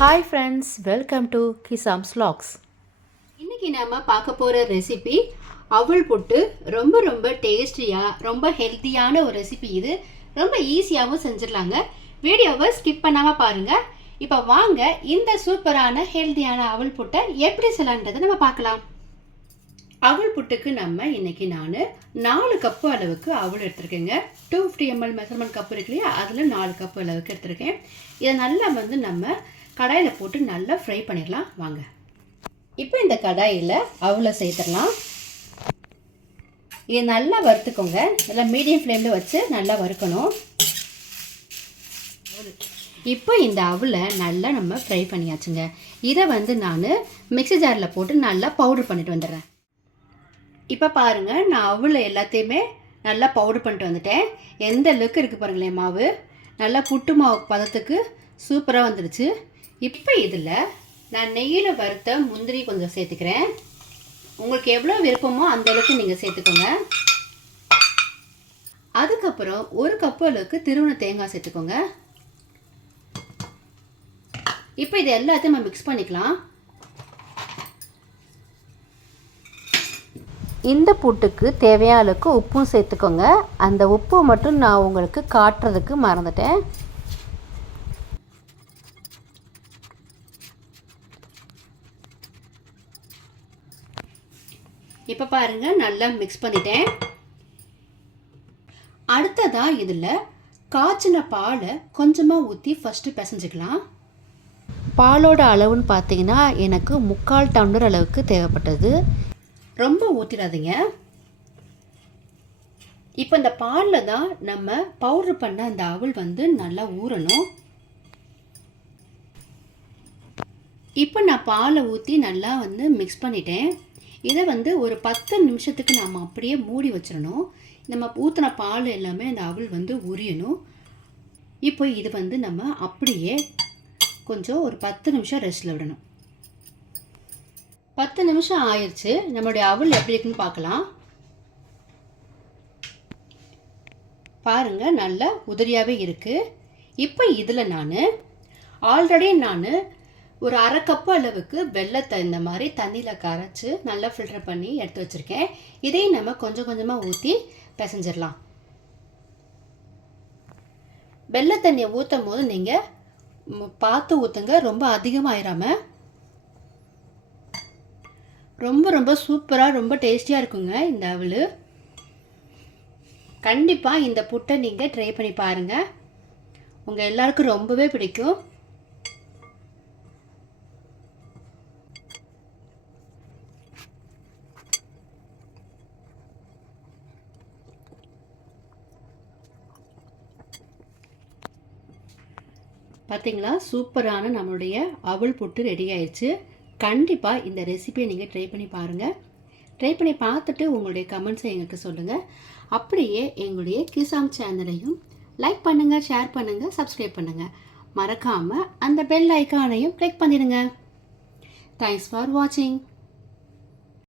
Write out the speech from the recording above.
Hi friends welcome to கிசாம்ஸ் லாக்ஸ் இன்னைக்கு நாம பார்க்க போகிற ரெசிபி அவல் புட்டு ரொம்ப ரொம்ப டேஸ்டியாக ரொம்ப ஹெல்த்தியான ஒரு ரெசிபி இது. ரொம்ப ஈஸியாகவும் செஞ்சிடலாங்க. வீடியோவை ஸ்கிப் பண்ணாமல் பாருங்கள் இப்போ வாங்க இந்த சூப்பரான ஹெல்த்தியான அவள் புட்டை எப்படி செய்யலான்றதை நம்ம பார்க்கலாம். அவல் புட்டுக்கு நம்ம இன்னைக்கு நான் நாலு கப்பு அளவுக்கு அவள் எடுத்திருக்கேங்க. Two fifty ml measurement cup இருக்கு இல்லையா? அதில் நாலு கப்பு அளவுக்கு எடுத்திருக்கேன். இதை நல்லா வந்து நம்ம கடாயில் போட்டு நல்லா ஃப்ரை பண்ணிடலாம். வாங்க. இப்போ இந்த கடாயில் அவ்வளோ சேர்த்துடலாம். இது நல்லா வறுத்துக்கோங்க. நல்லா மீடியம் ஃப்ளேமில் வச்சு நல்லா வறுக்கணும். இப்போ இந்த அவலை நல்லா நம்ம ஃப்ரை பண்ணியாச்சுங்க. இதை வந்து நான் மிக்ஸி ஜாரில் போட்டு நல்லா பவுடர் பண்ணிட்டு வந்துடுறேன். இப்போ பாருங்கள் நான் அவலை எல்லாத்தையுமே நல்லா பவுடர் பண்ணிட்டு வந்துட்டேன். எந்த லுக் இருக்குது பாருங்களேன் மாவு. நல்லா புட்டு மாவு பதத்துக்கு சூப்பராக வந்துடுச்சு இப்போ இதில் நான் நெய்யில் வறுத்த முந்திரி கொஞ்சம் சேர்த்துக்கிறேன். உங்களுக்கு எவ்வளோ விருப்பமோ அந்த அளவுக்கு நீங்கள் சேர்த்துக்கோங்க. அதுக்கப்புறம் ஒரு கப்பு அளவுக்கு திருவண தேங்காய் சேர்த்துக்கோங்க. இப்போ இது எல்லாத்தையும் நம்ம மிக்ஸ் பண்ணிக்கலாம். இந்த புட்டுக்கு தேவையான அளவுக்கு உப்பும் சேர்த்துக்கோங்க. அந்த உப்பு மட்டும் நான் உங்களுக்கு காட்டுறதுக்கு மறந்துட்டேன். இப்போ பாருங்கள் நல்லா மிக்ஸ் பண்ணிட்டேன். அடுத்ததாக இதில் காய்ச்சின பாலை கொஞ்சமாக ஊற்றி ஃபஸ்ட்டு பிசைஞ்சிக்கலாம். பாலோட அளவுன்னு பார்த்தீங்கன்னா எனக்கு முக்கால் டம்ளர் அளவுக்கு தேவைப்பட்டது. ரொம்ப ஊற்றிடாதீங்க இப்போ இந்த பாலில் தான் நம்ம பவுட்ரு பண்ண அந்த அவள் வந்து நல்லா ஊறணும். இப்போ நான் பாலை ஊற்றி நல்லா வந்து மிக்ஸ் பண்ணிட்டேன். இதை வந்து ஒரு பத்து நிமிஷத்துக்கு நாம் அப்படியே மூடி வச்சிடணும். நம்ம ஊற்றின பால் எல்லாமே அந்த அவள் வந்து உரியணும். இப்போ இது வந்து நம்ம அப்படியே கொஞ்சம் ஒரு பத்து நிமிஷம் ரெஸ்ட்டில் விடணும். பத்து நிமிஷம் ஆயிடுச்சு நம்மளுடைய அவள் எப்படி இருக்குன்னு பார்க்கலாம். பாருங்கள் நல்லா உதிரியாகவே இருக்குது இப்போ இதில் நான் ஆல்ரெடி நான் ஒரு அரை கப்பு அளவுக்கு வெள்ளத்தை இந்த மாதிரி தண்ணியில் கரைச்சி நல்லா ஃபில்டர் பண்ணி எடுத்து வச்சுருக்கேன். இதையும் நம்ம கொஞ்சம் கொஞ்சமாக ஊற்றி பிசைஞ்சிடலாம். வெள்ளை தண்ணியை ஊற்றும் போது நீங்கள் பார்த்து ஊற்றுங்க ரொம்ப அதிகமாகிடாம ரொம்ப ரொம்ப சூப்பராக ரொம்ப டேஸ்டியாக இருக்குங்க இந்த அவள் கண்டிப்பாக இந்த புட்டை நீங்கள் ட்ரை பண்ணி பாருங்கள் உங்கள் எல்லாருக்கும் ரொம்பவே பிடிக்கும். பார்த்தீங்களா சூப்பரான நம்மளுடைய அவல் புட்டு ரெடி ஆயிடுச்சு கண்டிப்பாக இந்த ரெசிபியை நீங்கள் ட்ரை பண்ணி பாருங்கள் ட்ரை பண்ணி பார்த்துட்டு உங்களுடைய கமெண்ட்ஸை எங்களுக்கு சொல்லுங்கள் அப்படியே எங்களுடைய கிசாம் சேனலையும் லைக் பண்ணுங்கள் ஷேர் பண்ணுங்கள் சப்ஸ்கிரைப் பண்ணுங்கள் மறக்காமல் அந்த பெல் ஐக்கானையும் கிளிக் பண்ணிடுங்க. தேங்க்ஸ் ஃபார் வாட்சிங்